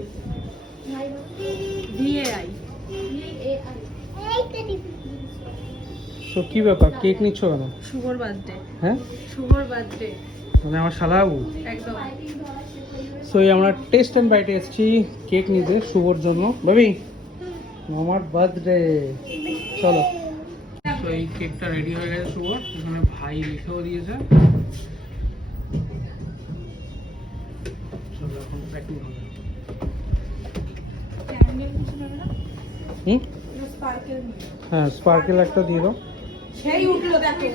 লিখো ভিএআই তো কি ব্যাপার? কেক নিচ্ছ কেন? শুভর বার্থডে হ্যাঁ? শুভর বার্থডে মানে আমার শালাবু একদম। সো আমরা টেস্ট অ্যান্ড বাইটে এসেছি কেক নিতে শুভর জন্য। ভাবি আমার বার্থডে চলো। তো এই কেকটা রেডি হয়ে গেছে শুভর। এখানে ভাই লিখেও দিয়েছে। চলো এখন প্যাকিং হবে। হুম হ্যাঁ স্পার্কেল একটা দিয়ে দাও। সেই উঠল দেখো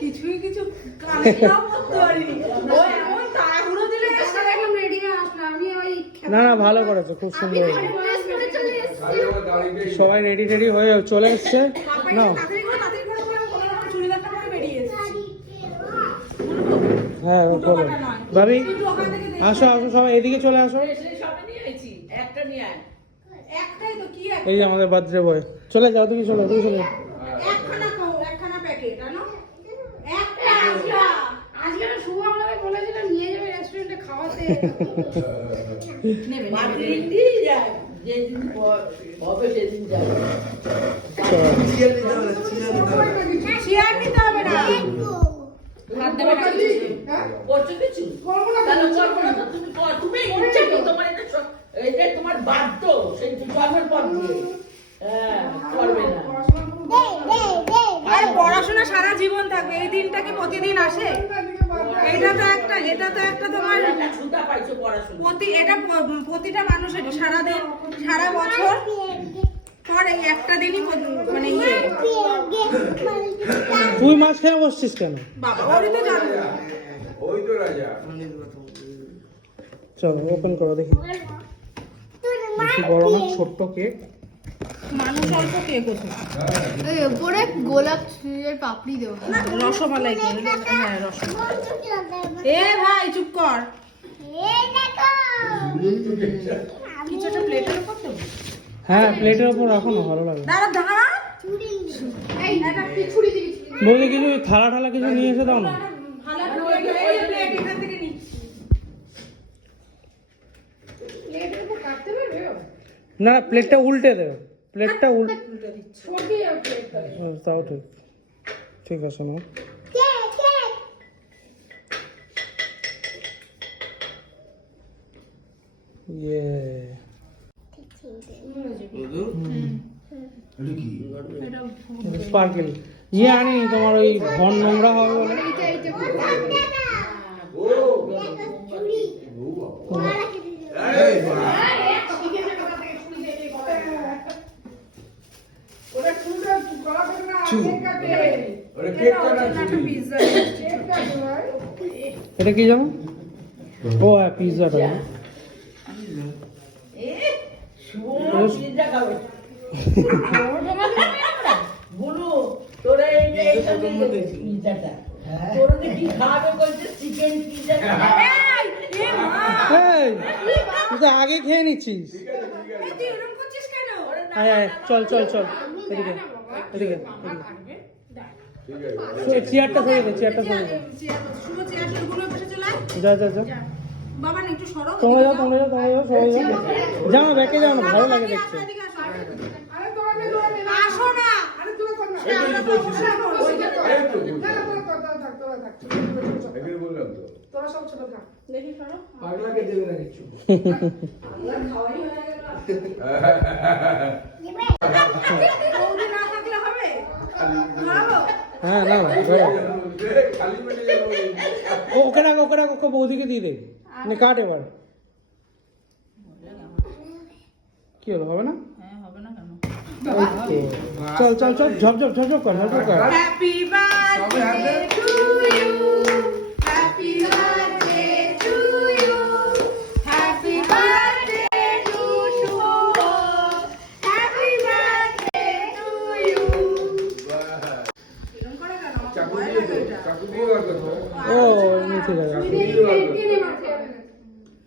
কিছুই কিছু না না ভালো করেছ খুব সুন্দর। সবাই রেডি রেডি হয়ে চলে এসছে। না হ্যাঁ ভাবি আসো আসো সবাই এদিকে চলে আসো একটাই তো কি এক- এই আমাদের বার্থডে বয়। চলে যাও তুমি চলো তুমি চলে তো তুমি কর- তুমি ইচ্ছা তো তোমার এটা স- এটা তোমার বাধ্য সেই পর দিয়ে। হ্যাঁ করবে না। আর পড়াশোনা সারা জীবন থাকবে এই দিনটা কি প্রতিদিন আসে? এটা তো একটা এটা তো একটা তোমার সুতা পাইছো পড়াশোনা। প্রতি এটা প্রতিটা মানুষের সারা দিন সারা বছর পর এই একটা দিনই মানে ইয়ে। তুই মাছ খেয়ে বসছিস কেন? বাবা ওরই তো জানো ওই তো রাজা। চলো ওপেন করো দেখি। বেশি বড় না ছোট্ট কেক। মানুষ অল্প কে কোথায় এই উপরে গোলাপ ফুলের পাপড়ি দেওয়া। রসমালাই হ্যাঁ রসমালাই। এ ভাই চুপ কর। কিছু প্লেটের উপর দেবো? হ্যাঁ প্লেটের রাখো ভালো লাগে। দাঁড়া দাঁড়া। কিছু থালা ঠালা কিছু নিয়ে এসে দাও না ভালো করে এই প্লেট এখান থেকে নিচ্ছি প্লেটের উপর কাটতে পারবে ও? না প্লেটটা উল্টে দেবে প্লেটটা উল্টে প্লেট করে তাও ঠিক। ঠিক আছে না ইয়ে স্পার্কেল ইয়ে আনি তোমার ওই ঘন নোংরা হবে বলে এইটা এইটা ওরে কেক কাটা ছুটি পিৎজা এটা কি জানো ও হ্যাঁ পিৎজাটা শুভ পিৎজা খাবে বলু তোরা এই যে এইটা নিয়ে পিৎজাটা তোরা যে কি খাবে বলছে চিকেন পিৎজা এই তুই তো আগে খেয়ে নিচ্ছিস। তুই এরকম করছিস কেন? আয় আয় চল চল চল। এদিকে এদিকে ঠিক আছে এদিকে চেয়ারটা সরিয়ে দে চেয়ারটা সরিয়ে দে। যা যা যা। বাবা না একটু সরো। তোমরা যাও তোমরা যাও তোমরা যাও সবাই যাও। যাও ব্যাকে যাও না ভালো লাগে দেখতে। আসো, আসো। না। আরে তুমি কর না। এই তো বলছি। এই তো বলছি। না না তোরা কর, থাক। তোরা থাক এখানে বললাম তো। তোরা সব ছোট থাক। দেখি সরো। পাগলাকে দেবে না কিছু বৌদি না থাকলে হবে। হ্যাঁ না ওকে রাখ ওকে রাখ ওকে বৌদিকে দিয়ে দে নে কাট এবার কি হলো হবে না হ্যাঁ হবে না কেন এই তো। চল চল চল ঝপঝপ ঝপঝপ কর ঝপঝপ কর হ্যাপি বার্থডে টু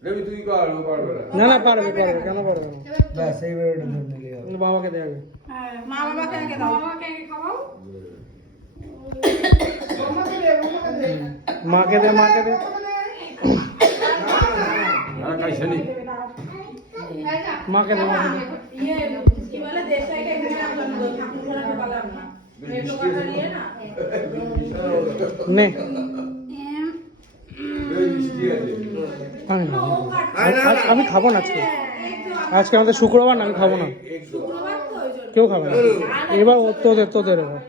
রবি তুই কর ও পারবে না। না না পারবে পারবে কেন পারবে না? ব্যাস এইবার ওটা ধরে হবে বাবাকে হ্যাঁ, মা বাবাকে আগে দাও। বাবাকে আগে খাওয়াও। মাকে দে মাকে দে। আমাকে ছেলে মাকে দেবো ইয়ে কি বলে এখানে ঠাকুর না। নিয়ে না নে এই মিষ্টি আছে আমি খাব। আমি খাব না আজকে। আজকে আমাদের শুক্রবার না আমি খাব না। কেউ খাবে না। এবার ও তোদের তোদের এবার।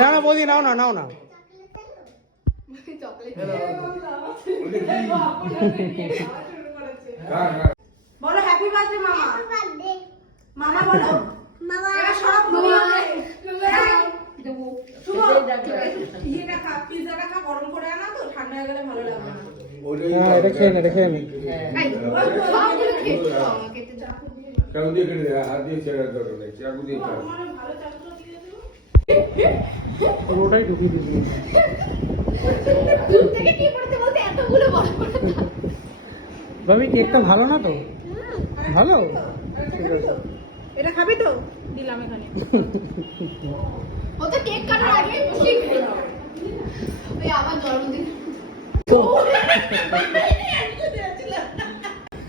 না না বৌদি নাও না নাও না। কার কার বলো হ্যাপি বার্থডে মামা। মামা বলো। এরা সব ইয়েটা খা পিৎজাটা খা গরম করে আনা তো ঠান্ডা হয়ে গেলে ভালো লাগবে না। ওটাই হ্যাঁ এটা খেয়ে নে খেয়ে নে। ওই তো, দিয়ে কেটে হাত দিয়ে ছেড়ে দরকার নেই চাকু দিয়ে কাট পুরোটাই ঢুকিয়ে দিবি। ভাবি কেকটা ভালো না তো? ভালো? ঠিক আছে এটা খাবি তো? দিলাম এখানে। ও তো কেক কাটার আগে খুশি ওই আমার জন্মদিন।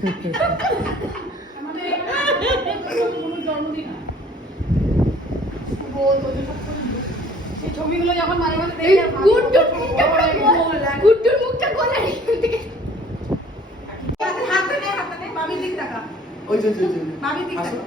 ছবিগুলো যখন মাঝে মাঝে দেখি গুড্ডুর মুখটা গুড্ডুর মুখটা গোলা হাতে নে হাতে নে। বাবির দিক টাকা ওই যে যে যে। দিক টাকা